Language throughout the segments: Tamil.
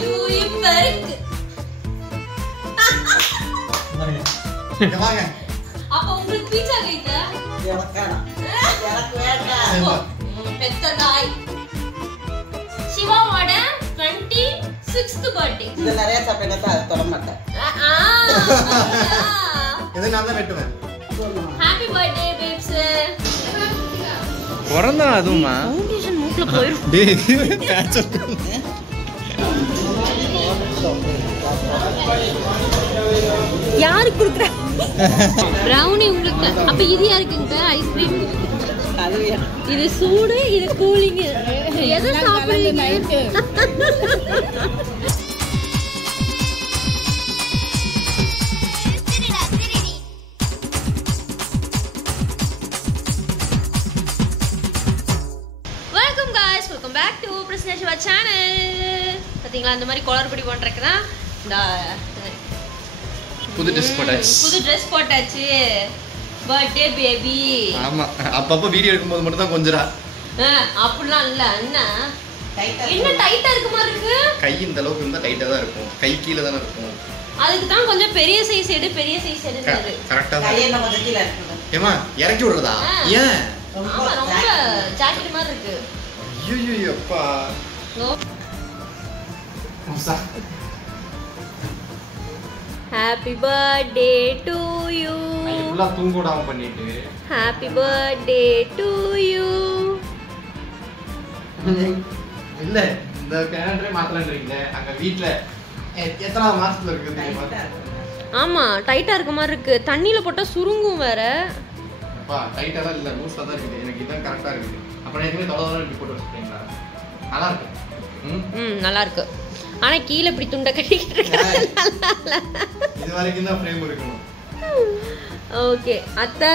to you பெருக்கு. வாங்க. அப்ப உங்களுக்கு பீட்சா கேக்க? எனக்கு வேண்டாம். பெத்த நாய். சிவாவோட 26th பர்த்டே. இது நிறைய சாப்பிட்டா தொட மாட்டேன். இது நான் தான் வெட்டுவேன். Happy birthday babes. பிறந்தா அதுவுமா ஃபவுண்டேஷன் மூக்குல போயிரும். டேய் பேட்ச் யாருக்கு குடுக்குற? பிரவுனி உங்களுக்கு. அப்ப இது யாருக்குங்க ஐஸ்கிரீம்? இது சூடு, இது கூலிங். எதை சாப்பிடுறீங்க? Welcome guys, welcome back to Prasanna Siva channel. பாத்தீங்களா இந்த மாதிரி குளறுபடி பண்றதுக்கு தான் இந்த புது ட்ரெஸ் போட்டாச்சு. புது ட்ரெஸ் போட்டாச்சு. Birthday baby. ஆமா, அப்பப்ப வீடியோ எடுக்கும்போது மட்டும் தான் கொஞ்சரா. அப்படிலாம் இல்ல அண்ணா. என்ன டைட்டா இருக்க மாதிரி இருக்கு? கை இந்த அளவுக்கு இருந்தா டைட்டா தான் இருக்கும். கை கீழ தான இருக்கும். அதுக்கு தான் கொஞ்சம் பெரிய சைஸ் எடு, பெரிய சைஸ் எடுக்குது. கரெக்ட்டா தான். கையில கொஞ்சம் கீழ இருக்குது. ஏமா இறக்கி விடுறதா? ஏன்? ஆமா, ரொம்ப ஜாக்கெட் மாதிரி இருக்கு. ஐயோ அப்பா. Happy birthday to you. ஃபுல்லா தூங்கோடாம பண்ணிட்டு. Happy birthday to you. இல்ல இந்த கேலண்டரே மாத்தலாம்ன்றீங்க. அங்க வீட்ல எத்தனை மாசத்துல இருக்கு தெரியுமா? ஆமா, டைட்டா இருக்க மாதிரி இருக்கு. தண்ணில போட்டா சுருங்கும் வேற. அப்பா டைட்டா தான் இல்ல, லூஸா தான் இருக்குது. எனக்கு இதான் கரெக்ட்டா இருக்குது. அப்ப நான் எதுமே தலதல இப்படி போட்டு வச்சிட்டீங்களா? நல்லா இருக்கு. நல்லா இருக்கு. ஆனா கீழ இப்படி துண்ட கட்டிக்கிட்டு இருக்காங்க. இது வரைக்கும் தான் ஃப்ரேம் இருக்கணும். ஓகே அத்தை.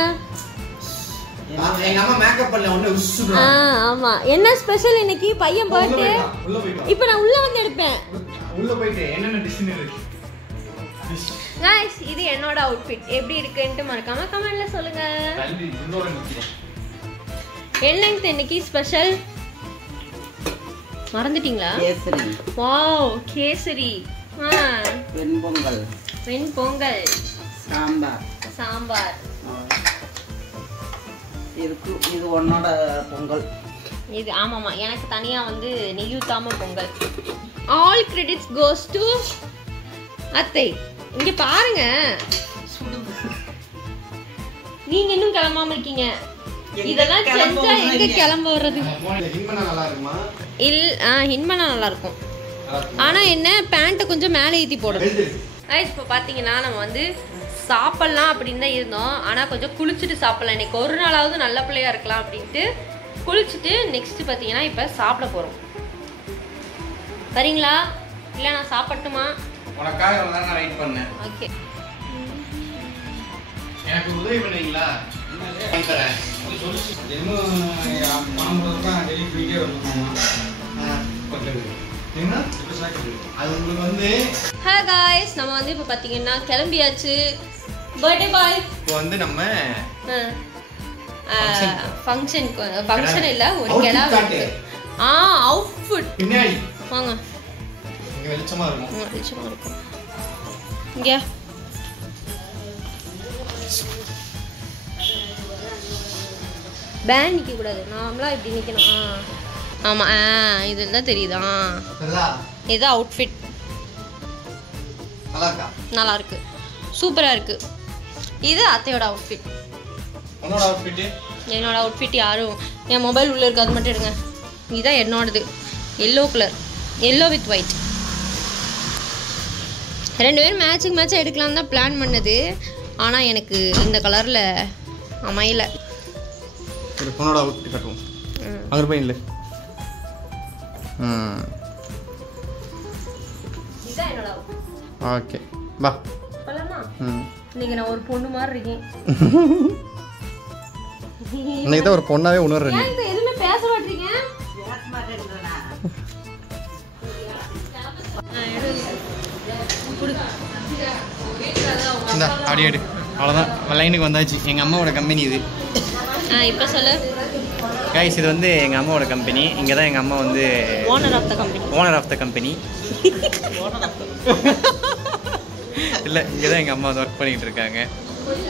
எங்க அம்மா மேக்கப் பண்ணல ஒண்ணே உசுறா. ஆமா. என்ன ஸ்பெஷல் இன்னைக்கு? பையன் பர்த்டே. உள்ள போய் இப்போ நான் உள்ள வந்து எடுப்பேன். உள்ள போயிட்டு என்னென்ன டிஷ் இருக்கு? गाइस, இது என்னோட அவுட்ஃபிட். எப்படி இருக்குன்னு மறக்காம கமெண்ட்ல சொல்லுங்க. கல்வி இன்னொரு நிக்கிறேன். என்னங்க இன்னைக்கு ஸ்பெஷல்? மறந்துட்டீங்களா? கேசரி. வாவ், கேசரி. வெண்பொங்கல். வெண்பொங்கல். சாம்பார். சாம்பார். இது உன்னோட பொங்கல். இது ஆமாமா, எனக்கு தனியா வந்து நெய் ஊத்தாம Pongal. All credits goes to அத்தை. இங்க பாருங்க, நீங்க இன்னும் கிளம்பாம இருக்கீங்க. இதெல்லாம் செஞ்சா எங்க கிளம்ப வர்றது? ஹின்மனா நல்லா இருக்குமா? ஹின்மனா நல்லா இருக்கும். ஆனா என்ன, பேண்ட்டை கொஞ்சம் மேலே ஏற்றி போடணும். இப்போ பார்த்தீங்கன்னா நம்ம வந்து சாப்பிட்லாம் அப்படின்னு தான் இருந்தோம். ஆனால் கொஞ்சம் குளிச்சுட்டு சாப்பிட்லாம். இன்னைக்கு ஒரு நாளாவது நல்ல பிள்ளையா இருக்கலாம் அப்படின்ட்டு குளிச்சுட்டு நெக்ஸ்ட்டு பார்த்தீங்கன்னா இப்போ சாப்பிட போகிறோம். வரீங்களா? இல்லை நான் சாப்பிட்டுமா? உனக்காக இவ்வளவு நேரம் நான் வெயிட் பண்ணேன். ஓகே, எனக்கு உதவி பண்ணுவீங்களா? அது உங்களுக்கு வந்து ஹலோ காய்ஸ், நம்ம வந்து இப்போ பார்த்தீங்கன்னா கிளம்பியாச்சு. Birthday boy. இப்போ வந்து நம்ம ஃபங்க்ஷன் இல்லை, ஒரு கிளம்பு. அவுட்ஃபிட் பின்னாடி வாங்க. இங்க வெளிச்சமா இருக்கும். வெளிச்சமா இருக்கும். இங்கே பேன் நிற்க கூடாது, நார்மலா இப்படி நிற்கணும். ஆமா, இதெல்லாம் தெரியுதா? இதுதான் அவுட்ஃபிட். நல்லா இருக்கா? நல்லா இருக்கு, சூப்பரா இருக்கு. இது அத்தையோட அவுட்ஃபிட். உன்னோட அவுட்ஃபிட்? என்னோட அவுட்ஃபிட் யாரும் என் மொபைல் உள்ள இருக்கு, அது மட்டும் எடுங்க. இதுதான் என்னோடது. Yellow colour, yellow with white. ரெண்டு பேரும் மேட்சிங் மேட்சாக எடுக்கலான்னு தான் பிளான் பண்ணது. ஆனால் எனக்கு இந்த கலரில் அமையல. ஒரு பொண்ணோட அவுட்ஃபிட் கட்டுவோம். அங்கே போய் இல்லை. இதுதான் என்னோட அவுட்ஃபிட். ஓகே வா. சொல்லலாமா? இன்னைக்கு நான் ஒரு பொண்ணு மாதிரி இருக்கேன். இன்னைக்கு தான் ஒரு பொண்ணாவே உணர்றேன். ஏன் இப்போ எதுவுமே பேச மாட்டீங்க? இந்த அடி அடி அவ்வளோதான், லைனுக்கு வந்தாச்சு. எங்கள் அம்மாவோட கம்பெனி இது. இப்போ சொல்லு கைஸ், இது வந்து எங்கள் அம்மாவோட கம்பெனி. இங்கே தான் எங்கள் அம்மா வந்து owner of the company. Owner of the company. இல்லை இங்கே தான் எங்கள் அம்மா வந்து ஒர்க் பண்ணிகிட்டு இருக்காங்க.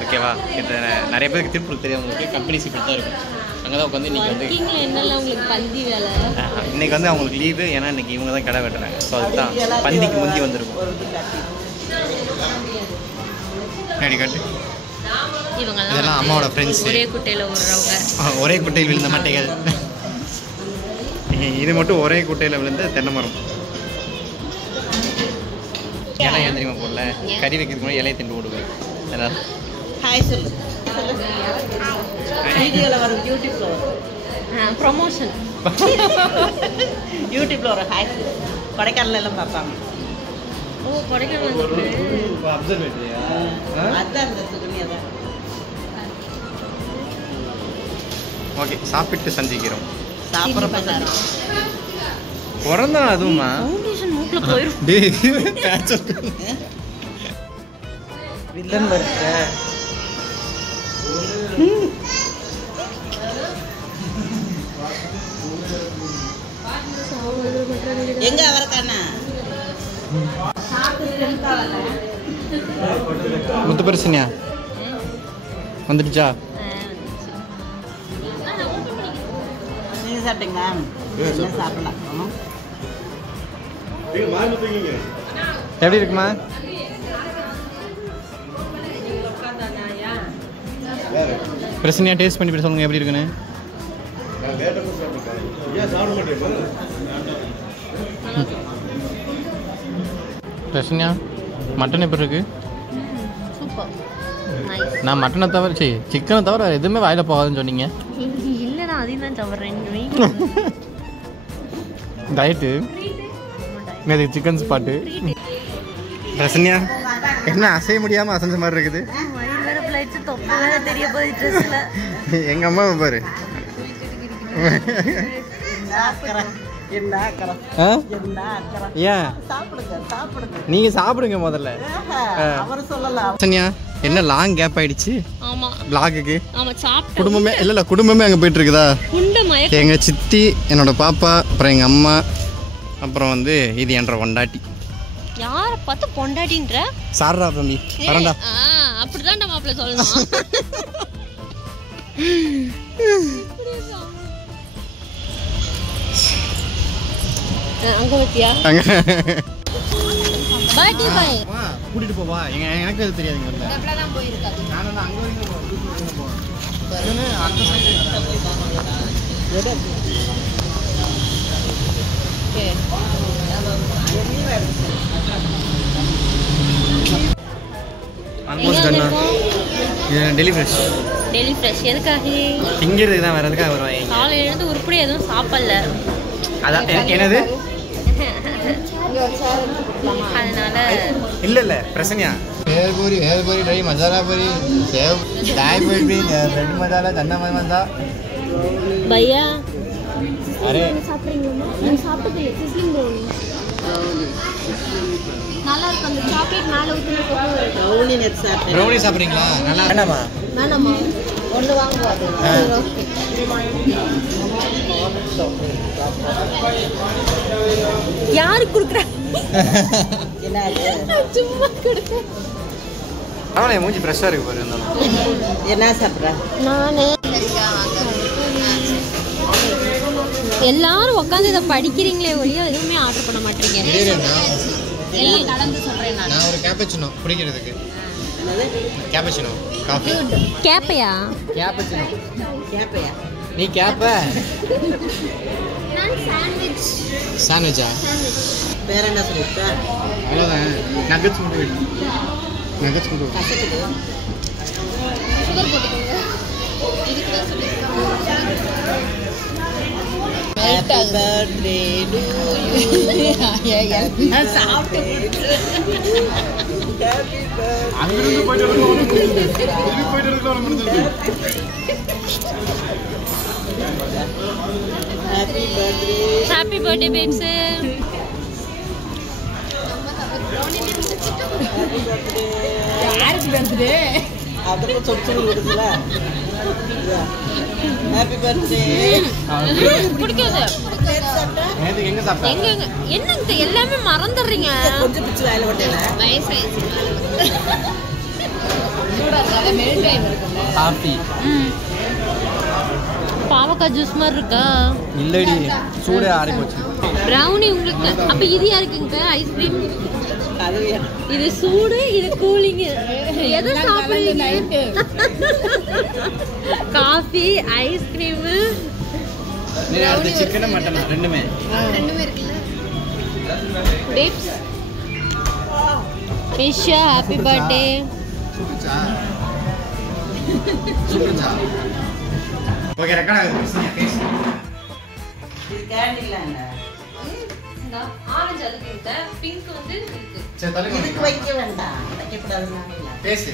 ஓகேவா? இது நிறைய பேருக்கு திருப்பூர் தெரியும், உங்களுக்கு கம்பெனிஸ் இப்படி தான் இருக்கும். அங்கே தான் உட்காந்து இன்றைக்கி வந்து என்னெல்லாம் உங்களுக்கு பந்தி வேலை இன்றைக்கி வந்து அவங்களுக்கு லீவு. ஏன்னா இன்றைக்கி இவங்க தான் கடை வெட்டுறாங்க. ஸோ அதுதான் பந்திக்கு முந்தி வந்துருக்கும். அப்படி கட்டு. இதெல்லாம் அம்மாவோட ஃப்ரெண்ட்ஸ். ஒரே குட்டையில் விழுறவங்க. ஒரே குட்டையில் விழுந்த மட்டைகள். இது மட்டும் ஒரே குட்டையில் விழுந்த தென்னை மரம். இலை ஏன் தெரியுமா போடல? கறி வைக்கிறதுக்கு முன்னாடி இலையை திண்டு விடுவேன். எல்லாரும் ஹாய் சொல்லு. வீடியோவில் வரும், யூடியூப்ல வரும் ப்ரொமோஷன். யூடியூப்ல வரும் ஹாய் சொல்லு. கொடைக்கானல எல்லாம் பார்ப்பாங்க. ஓ கொடைக்கானல் அதுதான் அந்த சுகன்யா தான். ஓகே, சாப்பிட்டு சந்திக்கிறோம். சாப்பிட்றப்ப சார் பிறந்தா அதுவுமா மூக்கில் போயிடும். வில்லன் வருஷ எங்க அவருக்கானா முத்துப்பரிசனியா வந்துடுச்சா? நீங்க சாப்பிட்டீங்களா? என்ன சாப்பிடலாம். எப்படி இருக்குமா? பிரசனியா டேஸ்ட் பண்ணி சொல்லுங்க எப்படி இருக்குன்னு. பிரசனியா மட்டன் எப்படி இருக்கு? நான் மட்டனை தவிர சிக்கனை தவிர எதுவுமே வாயில போகாதுன்னு சொன்னீங்க. இல்லைண்ணா அதையும் தான் சாப்பிட்றேன். டயட்டு இது சிக்கன் ஸ்பாட்டு. பிரசனியா என்ன அசைய முடியாமல் அசைஞ்ச மாதிரி இருக்குது? எங்கள் அம்மாவை பாரு. ஏன் நீங்க சாப்பிடுங்க முதல்ல. என்ன லாங் கேப் ஆயிடுச்சு vlogக்கு? குடும்பமே இல்ல குடும்பமே அங்க போயிட்டு இருக்குதா? எங்க சித்தி, என்னோட பாப்பா, அப்புறம் எங்க அம்மா, அப்புறம் வந்து இது என்ற பொண்டாட்டி. யார பார்த்து பொண்டாட்டின்ற? சாரா தம்பி வரண்டா. அப்படிதான் நம்ம மாப்பிள்ள சொல்லணும். அங்க வச்சியா? பர்த்டே பாய் கூட்டிட்டு போவா. எனக்கு அது தெரியாதுங்க. டப்ல தான் போய் இருக்காது. நானும் அங்க வரைக்கும் போறேன். அந்த side okay. Almost done. Deli fresh. Deli fresh எதுக்காக? திங்கிறதுக்கு தான். வேற எதுக்காக வருவாங்க? காலையில இருந்து உருப்படி எதுவும் சாப்பிடல. அதான் என்னது? அதனால இல்ல பிரசனியா भेलपुरी दही मसाला पूरी सेव चाय पूरी ब्रेड मसाला चन्ना मसाला भैया अरे சாப்பிடுறீங்களா? நான் சாப்பிட்டே சிஸ்லிங் ப்ரௌனி. நல்லா இருக்கு. அந்த சாக்லேட் மேல ஊத்துன ப்ரௌனி சாப்பிடுறீங்களா? நல்லா வேண்டாமா? வேண்டாமா? ஒன்று வாங்குவோம். அது யாருக்கு கொடுக்குற? சும்மா கொடுக்க. அவனே மூஞ்சி ஃப்ரெஷ்ஷாக இருக்கு பாரு. என்ன சாப்பிட்ற? நானே எல்லாரும் உட்காந்து இதை படிக்கிறீங்களே ஒழிய எதுவுமே ஆர்டர் பண்ண மாட்டீங்க. எல்லாம் கலந்து சொல்றேன் நான் ஒரு கேப்பச்சினோ குடிக்கிறதுக்கு. Cappuccino coffee. கேப்பையா? கேப்பச்சினோ. கேப்பையா? நீ கேப்ப? நான் சாண்ட்விச். சாண்ட்விச்சா? வேற என்ன சொல்லிட்டா? அவ்வளோதான். நகட்ஸ் மட்டும் வேணும். நகட்ஸ் மட்டும். சுகர் போட்டுக்கோங்க. இதுக்கு தான் சொல்லிருக்காங்க. Happy birthday to you. நான் சாப்பிட்டு அங்கிருந்து போயிட்டு முடிஞ்சிருக்கு. Happy birthday. Happy birthday babes. யாருக்கு birthday? அதுக்கும் சொச்சு விடுதுல. Happy birthday. பிடிக்காது. நேத்துக்கு எங்க சாப்பிட்டா? எங்க என்னங்க எல்லாமே மறந்துடுறீங்க. கொஞ்சம் பிச்சு வாயில விட்டேல. வயசாயிடுச்சு. சூடாக மெல்ட் ஆகி இருக்குல்ல. காபி. பாவக்காய் ஜூஸ் மாதிரி இருக்கா? இல்லடி, சூடே ஆறி போச்சு. ப்ரௌனி உங்களுக்கு. அப்ப இது யாருக்குங்க? ஐஸ்கிரீம். அதுவே இது சூடு, இது கூலிங். எதை சாப்பிடுறீங்க? காஃபி, ஐஸ்கிரீம், அது சிக்கன் மட்டன் ரெண்டுமே இருக்குல்ல. Tips. Misha happy birthday. Okay, record ஆகுது. இது கேண்டில்ல என்ன? இந்த ஆரஞ்சு அதுக்கு இந்த பிங்க் வந்து இருக்கு. சரி, தள்ளுங்க. இதுக்கு வைக்க வேண்டாம். வைக்கக்கூடாதுன்னு பேசு.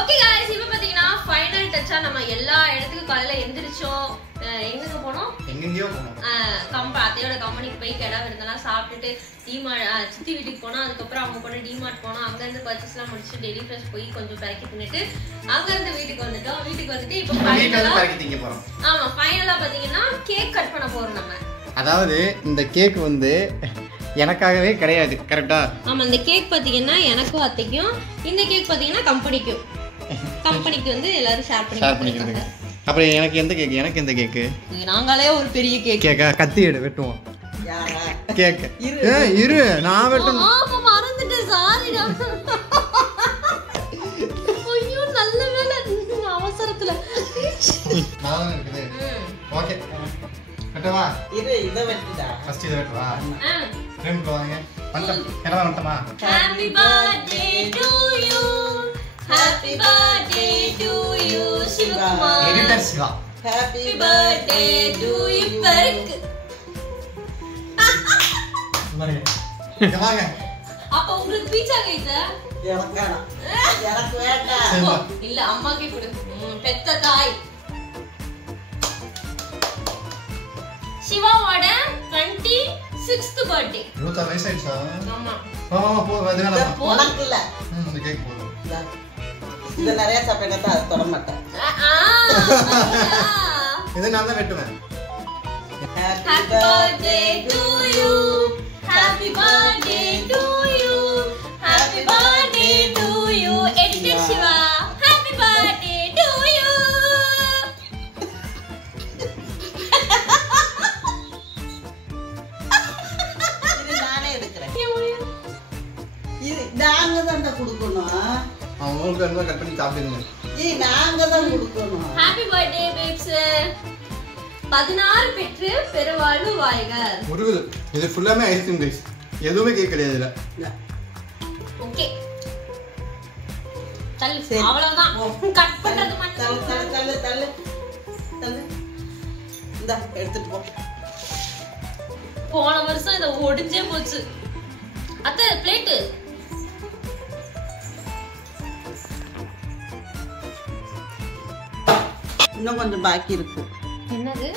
ஓகே गाइस, இப்போ பாத்தீங்கன்னா ஃபைனல் டச்சா நம்ம எல்லா இடத்துக்கும் காலையில எந்திரிச்சோம். எங்க போனோம்? எங்கெங்கயோ போனோம். அத்தையோட கம்பெனிக்கு போய் கடை விருந்தெல்லாம் சாப்பிட்டுட்டு சித்தி வீட்டுக்கு போனோம். அதுக்கப்புறம் அவங்க கூட டிமார்ட் போனோம். அங்க இருந்து பர்ச்சேஸ்லாம் முடிச்சு டெய்லி ஃப்ரெஷ் போய் கொஞ்சம் பேக்கி பண்ணிட்டு அங்க இருந்து வீட்டுக்கு வந்துட்டோம். வீட்டுக்கு வந்துட்டு இப்போ ஃபைனலா பேக்கி போறோம். ஆமா, ஃபைனலா பாத்தீங்கன்னா கேக் கட் பண்ண போறோம் நம்ம. அதாவது இந்த கேக் வந்து எனக்காகவே கிடையாது, கரெக்டா? ஆமா, இந்த கேக் பாத்தீங்கன்னா எனக்கும் அத்தைக்கும், இந்த கேக் பாத்தீங்கன்னா கம்பெனிக்கு வந்து எல்லாரும் ஷேர் பண்ணிக்கிறாங்க. அப்புறம் எனக்கு எந்த கேக்? எனக்கு எந்த கேக்கு? நாங்களே ஒரு பெரிய கேக்கா? கத்தி எடு, வெட்டுவோம். கேக் இரு, நான் வெட்டணும். ஆமா, மறந்துட்டேன், சாரிடா. ஐயோ, நல்ல வேளை அவசரத்துல. நான் இருக்குது. ஓகே, வெட்டவா? இத வெட்டுடா. ஃபர்ஸ்ட் இத வெட்டவா? ரெண்டு வாங்க. எல்லாம் வந்துட்டமா? Happy birthday to you. Happy birthday to you, Sivakumar. Editor Siva. Happy birthday to you. பருக்கு. வாங்க. அப்ப உங்களுக்கு பீட்சா கைஸா? எனக்கு வேண்டாம். இல்ல, அம்மாக்கே கொடு. பெத்த தாய். சிவாவோட 26th பர்த்டே. 26 வயசு ஆயிடுச்சா? ஆமா. ஆமா, போ, அது வேணாம். உனக்கு இல்ல. இந்த கேக் போடு. இது நிறைய சாப்பிட்டா அது தொட மாட்டேன். இது நான் தான் வெட்டுவேன். Happy birthday to you. Happy birthday to you. Happy birthday to you. Editor Shiva. Happy birthday to you. இது நானே எடுக்கிறேன். இது நாங்க தான் கொடுக்கணும். அவங்களுக்கு என்ன கட் பண்ணி சாப்பிடுங்க. நாங்க தான் கொடுக்கணும். Happy birthday babes. 16 பெற்று பெருவாழ்வு வாழ்க. முருகுது. இது ஃபுல்லாமே ஐஸ்கிரீம் கைஸ். எதுவுமே கேக் கிடையாது இல்ல. ஓகே. தள்ளு. அவ்வளவுதான். கட் பண்றது மட்டும். தள்ளு. இந்த எடுத்துட்டு போ. போன வருஷம் இத ஒடிஞ்சே போச்சு. அத்தை பிளேட். இன்னும் கொஞ்சம் பாக்கி இருக்கு. என்னது?